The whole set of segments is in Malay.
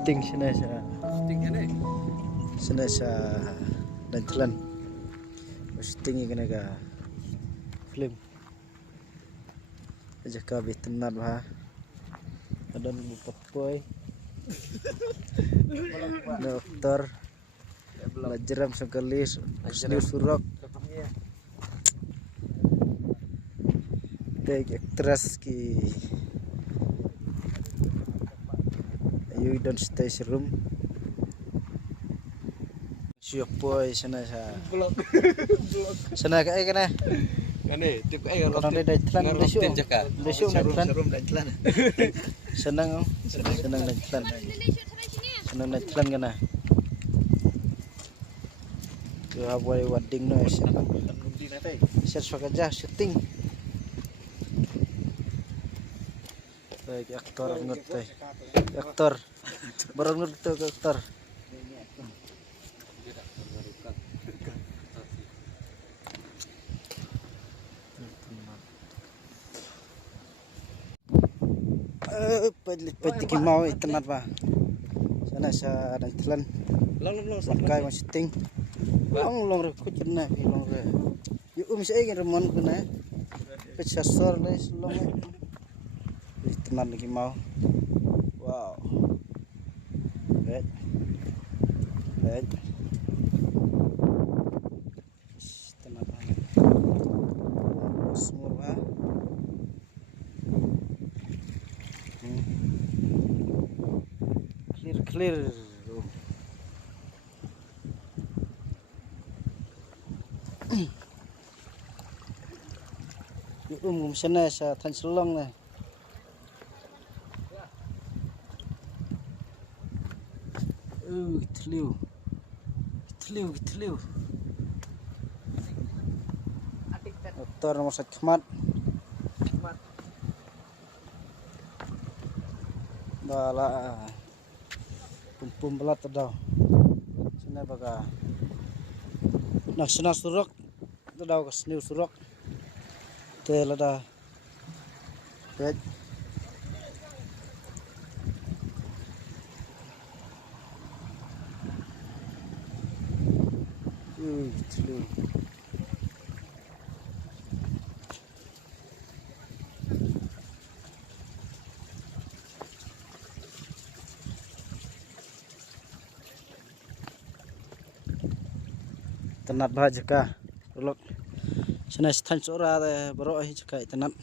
syuting sana sa dan jalan syuting kena ka film Jaka Itynnad bah ada bupat dokter belajar sekali senior surok teg aktris ki you don't stay room siapa sana sana kayak kena Kane, tip kayak orang dia jalan lesu jalan senang jalan kena tu apa wedding no set saja syuting aktor ngerti aktor baru ngerti aktor pati mau Itynnad ba sana sa dan jalan long masih ting long re ko na long re yu say kan remon ko na pecah sor les long Itynnad lagi mau wow right Itynnad semua ba clear yung sana sa Tansulong na Itliw aktor nomor 1 Kemat bala pum belat tadaw sana baga naksana surok tadaw ka sniw surok telada pet Itliw Itynnad bah Jaka ulok sana stan sora baro Jaka Itynnad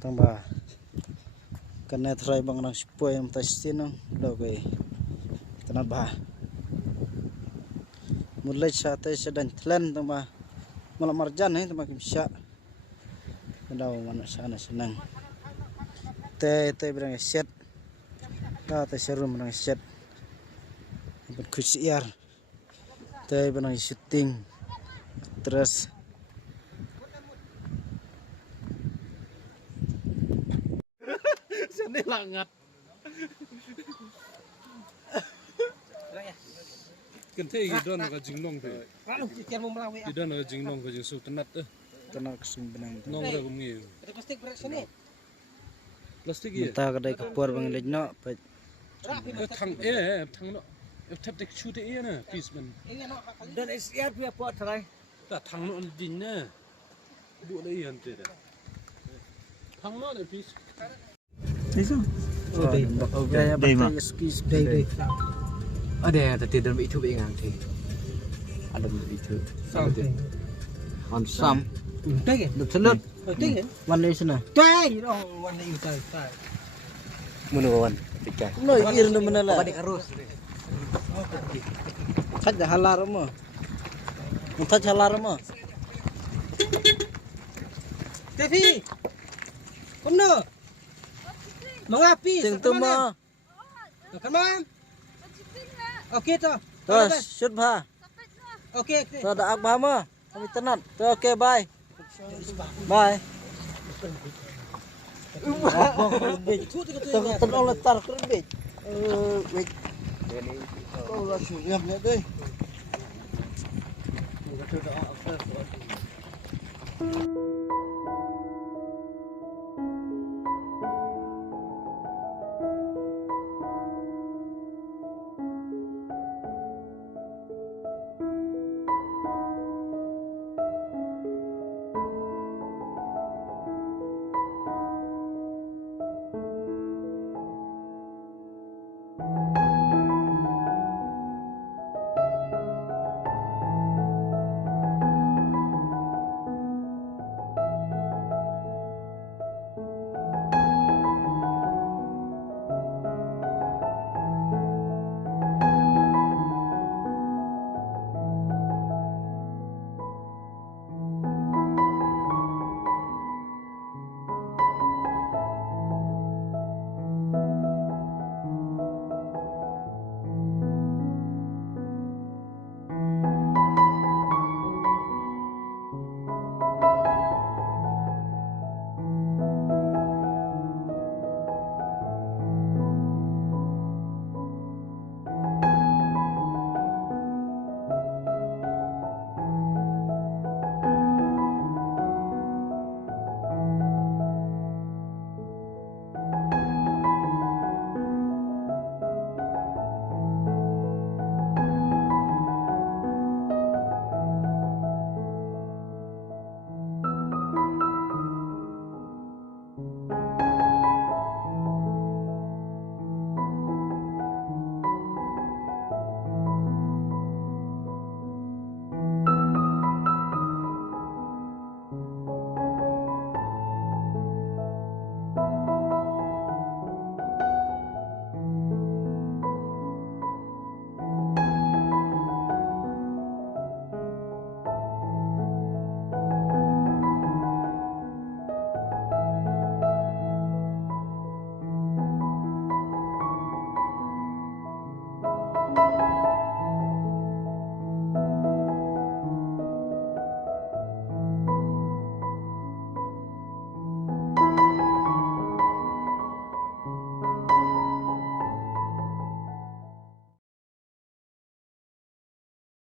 tamba kana try bang nang sipoy am tastin do kay Itynnad bah mulai sa tay sa dan tlan tamba malamarjan tamba kimsya daw mana sana senang te berang set ta serum berang set berkusiar tay benang syuting terus sini langat Kente idon ka jingnong pe. Idon ka jingnong ka jing Itynnad Itynnad kesum benang nong ra gumi. Plastik ya. ta kadai kapur bang lejno pa Thang no. Tap tek shoot e na please man. Dan SR pia pot try. Ta thang no din na. Bu le yan te da. Thang no de please. Isu. okay Đây mà. đây Ở đây ta tiền bị thu bị ngang thì. Ada bị thu. on sam Tây cái. được selut Tây cái. one is na Tây đó,วันนี้tây tây. munuwan picah no ir no menala Balik arus. thaj halar mo thaj halar mo Tevi. Kono. Mengapi? ting tu mo Come on. Okey toh. terus shoot ba Okey okey. to da ak ba mo kami Itynnad to okay bye Tolong letar kerbit. Wait. Kau lah siap ni deh.